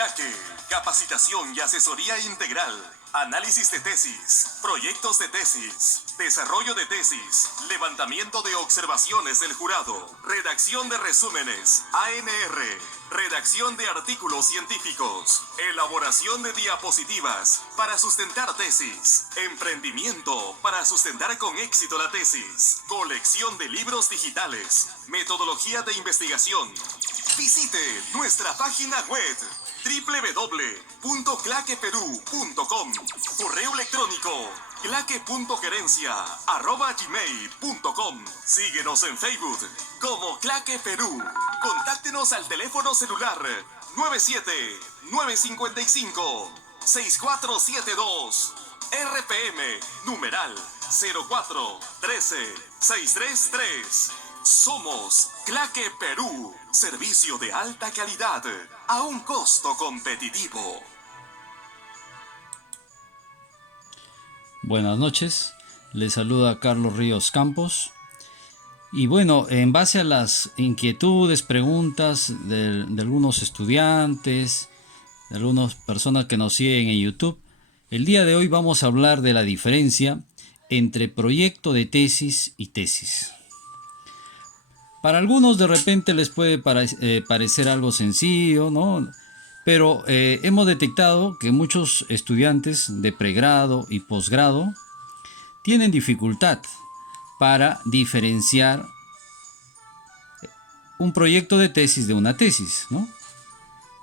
Claque, capacitación y asesoría integral, análisis de tesis, proyectos de tesis, desarrollo de tesis, levantamiento de observaciones del jurado, redacción de resúmenes, ANR, redacción de artículos científicos, elaboración de diapositivas para sustentar tesis, emprendimiento para sustentar con éxito la tesis, colección de libros digitales, metodología de investigación. Visite nuestra página web www.claqueperú.com. Correo electrónico claque.gerencia@gmail.com. Síguenos en Facebook como Claque Perú. Contáctenos al teléfono celular 97-955-6472. RPM numeral 0413-633. Somos Claque Perú, servicio de alta calidad a un costo competitivo. Buenas noches, les saluda Carlos Ríos Campos. Y bueno, en base a las inquietudes, preguntas de algunos estudiantes, de algunas personas que nos siguen en YouTube, el día de hoy vamos a hablar de la diferencia entre proyecto de tesis y tesis. Para algunos de repente les puede parecer algo sencillo, ¿no? Pero hemos detectado que muchos estudiantes de pregrado y posgrado tienen dificultad para diferenciar un proyecto de tesis de una tesis, ¿no?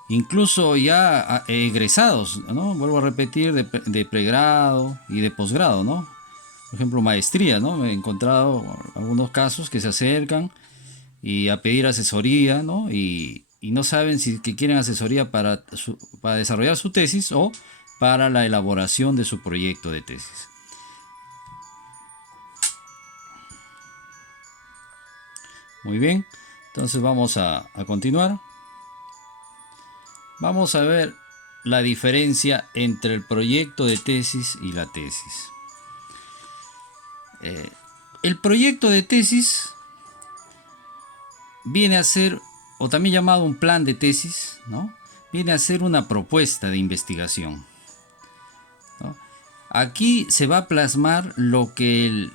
Incluso ya egresados, ¿no? Vuelvo a repetir, de pregrado y de posgrado, ¿no? Por ejemplo, maestría, ¿no? He encontrado algunos casos que se acercan y a pedir asesoría, ¿no? Y no saben si que quieren asesoría para desarrollar su tesis o para la elaboración de su proyecto de tesis. Muy bien, entonces vamos a continuar. Vamos a ver la diferencia entre el proyecto de tesis y la tesis. El proyecto de tesis viene a ser, o también llamado un plan de tesis, ¿no? Viene a ser una propuesta de investigación, ¿no? Aquí se va a plasmar lo que el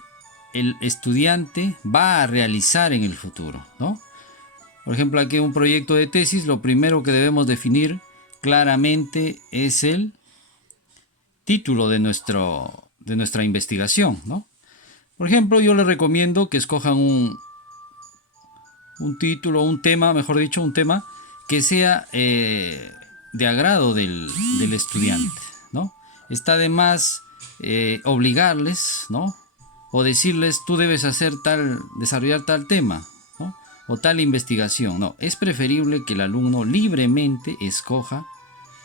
estudiante va a realizar en el futuro, ¿no? Por ejemplo, aquí un proyecto de tesis, lo primero que debemos definir claramente es el título de nuestra investigación, ¿no? Por ejemplo, yo les recomiendo que escojan un título, un tema, mejor dicho, un tema que sea de agrado del estudiante, ¿no? Está de más obligarles, ¿no? O decirles, tú debes desarrollar tal tema, ¿no? O tal investigación. No, es preferible que el alumno libremente escoja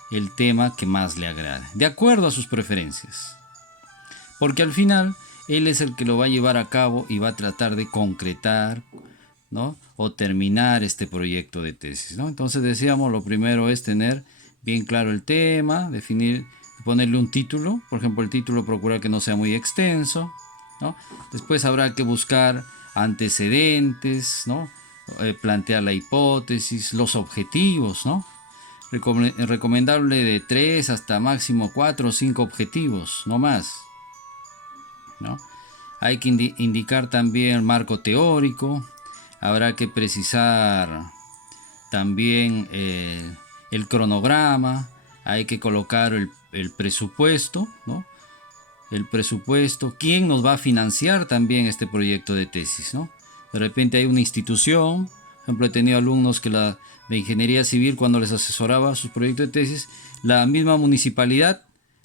el tema que más le agrade, de acuerdo a sus preferencias. Porque al final, él es el que lo va a llevar a cabo y va a tratar de concretar, ¿no? O terminar este proyecto de tesis, ¿no? Entonces decíamos, lo primero es tener bien claro el tema, definir, ponerle un título. Por ejemplo, el título procurar que no sea muy extenso, ¿no? Después habrá que buscar antecedentes, ¿no? Plantear la hipótesis, los objetivos, ¿no? Recomendable de 3 hasta máximo 4 o 5 objetivos, no más, ¿no? Hay que indicar también el marco teórico. Habrá que precisar también el cronograma. Hay que colocar el presupuesto, ¿no? El presupuesto, quién nos va a financiar también este proyecto de tesis, ¿no? De repente hay una institución, por ejemplo, he tenido alumnos que de ingeniería civil, cuando les asesoraba sus proyectos de tesis, la misma municipalidad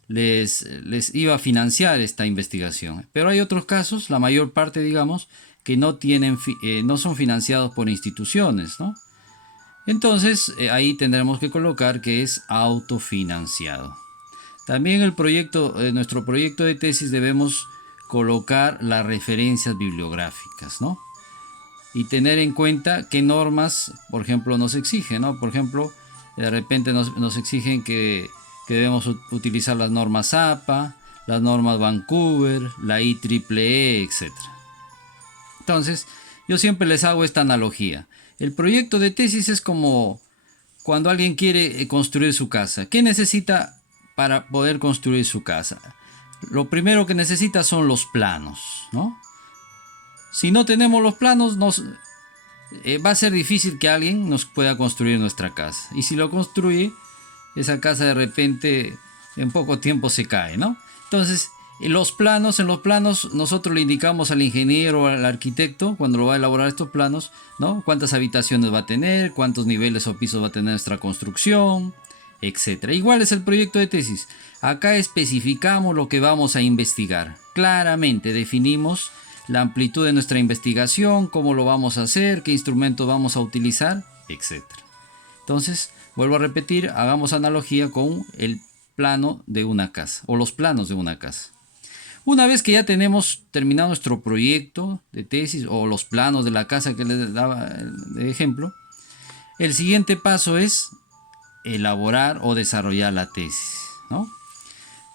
les iba a financiar esta investigación. Pero hay otros casos, la mayor parte, digamos, que no son financiados por instituciones, ¿no? Entonces, ahí tendremos que colocar que es autofinanciado. También nuestro proyecto de tesis debemos colocar las referencias bibliográficas, ¿no? Y tener en cuenta qué normas, por ejemplo, nos exigen, ¿no? Por ejemplo, de repente nos exigen que debemos utilizar las normas APA, las normas Vancouver, la IEEE, etc. Entonces, yo siempre les hago esta analogía. El proyecto de tesis es como cuando alguien quiere construir su casa, ¿qué necesita para poder construir su casa? Lo primero que necesita son los planos, ¿no? Si no tenemos los planos, va a ser difícil que alguien nos pueda construir nuestra casa. Y si lo construye, esa casa de repente en poco tiempo se cae, ¿no? Entonces, en los planos nosotros le indicamos al ingeniero o al arquitecto, cuando lo va a elaborar estos planos, ¿no? Cuántas habitaciones va a tener, cuántos niveles o pisos va a tener nuestra construcción, etcétera. Igual es el proyecto de tesis. Acá especificamos lo que vamos a investigar. Claramente definimos la amplitud de nuestra investigación, cómo lo vamos a hacer, qué instrumentos vamos a utilizar, etcétera. Entonces, vuelvo a repetir, hagamos analogía con el plano de una casa o los planos de una casa. Una vez que ya tenemos terminado nuestro proyecto de tesis o los planos de la casa que les daba de ejemplo, el siguiente paso es elaborar o desarrollar la tesis, ¿no?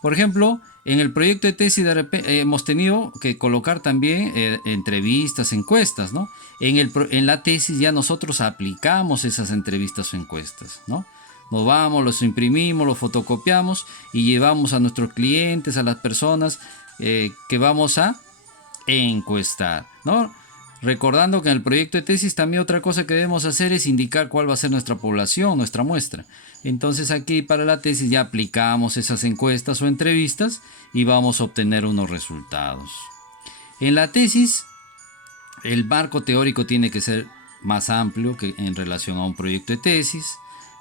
Por ejemplo, en el proyecto de tesis hemos tenido que colocar también entrevistas, encuestas, ¿no? En la tesis ya nosotros aplicamos esas entrevistas o encuestas, ¿no? Nos vamos, los imprimimos, los fotocopiamos y llevamos a nuestros clientes, a las personas que vamos a encuestar, ¿no? Recordando que en el proyecto de tesis también otra cosa que debemos hacer es indicar cuál va a ser nuestra población, nuestra muestra. Entonces aquí para la tesis ya aplicamos esas encuestas o entrevistas y vamos a obtener unos resultados. En la tesis, el marco teórico tiene que ser más amplio que en relación a un proyecto de tesis,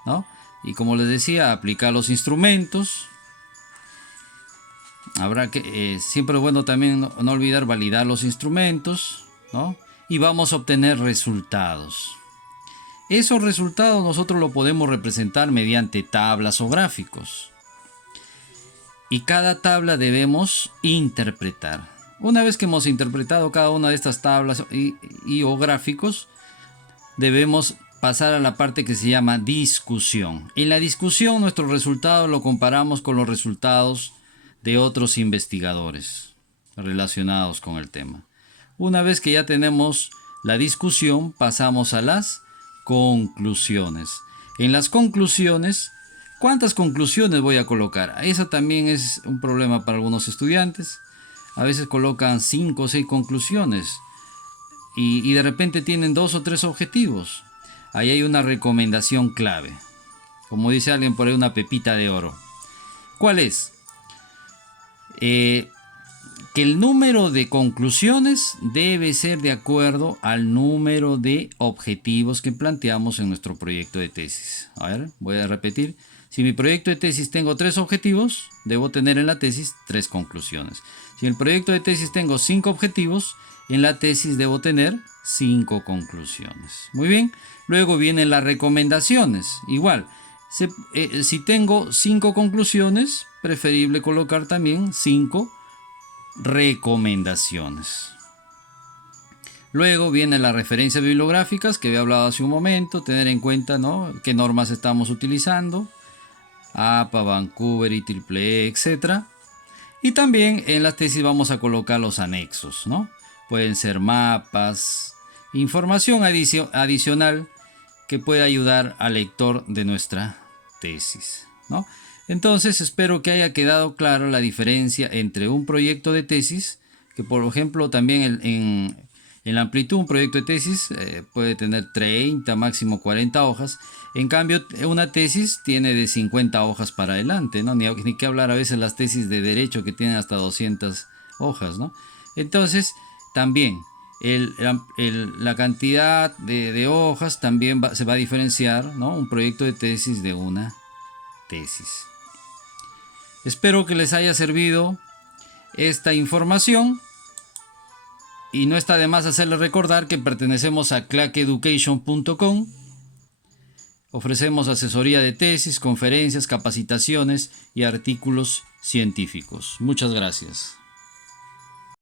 ¿no? Y como les decía, aplicar los instrumentos. Habrá que, siempre es bueno también no olvidar validar los instrumentos, ¿no? Y vamos a obtener resultados. Esos resultados nosotros lo podemos representar mediante tablas o gráficos. Y cada tabla debemos interpretar. Una vez que hemos interpretado cada una de estas tablas o gráficos, debemos pasar a la parte que se llama discusión. En la discusión nuestros resultados lo comparamos con los resultados de otros investigadores relacionados con el tema. Una vez que ya tenemos la discusión, pasamos a las conclusiones. En las conclusiones, ¿cuántas conclusiones voy a colocar? Eso también es un problema para algunos estudiantes. A veces colocan 5 o 6 conclusiones y de repente tienen 2 o 3 objetivos. Ahí hay una recomendación clave. Como dice alguien por ahí, una pepita de oro. ¿Cuál es? Que el número de conclusiones debe ser de acuerdo al número de objetivos que planteamos en nuestro proyecto de tesis. A ver, voy a repetir. Si en mi proyecto de tesis tengo 3 objetivos, debo tener en la tesis 3 conclusiones. Si en el proyecto de tesis tengo 5 objetivos, en la tesis debo tener 5 conclusiones. Muy bien. Luego vienen las recomendaciones. Igual, si tengo 5 conclusiones, preferible colocar también 5 recomendaciones. Luego vienen las referencias bibliográficas que había hablado hace un momento, tener en cuenta, ¿no?, qué normas estamos utilizando, APA, Vancouver, IEEE, etc. Y también en la tesis vamos a colocar los anexos, ¿no? Pueden ser mapas, información adicional que puede ayudar al lector de nuestra tesis, ¿no? Entonces espero que haya quedado claro la diferencia entre un proyecto de tesis, que por ejemplo también en la amplitud un proyecto de tesis puede tener 30, máximo 40 hojas. En cambio una tesis tiene de 50 hojas para adelante, ¿no? Ni que hablar a veces las tesis de derecho que tienen hasta 200 hojas, ¿no? Entonces también la cantidad de hojas también se va a diferenciar, ¿no?, un proyecto de tesis de una tesis. Espero que les haya servido esta información y no está de más hacerles recordar que pertenecemos a claqueeducation.com. Ofrecemos asesoría de tesis, conferencias, capacitaciones y artículos científicos. Muchas gracias.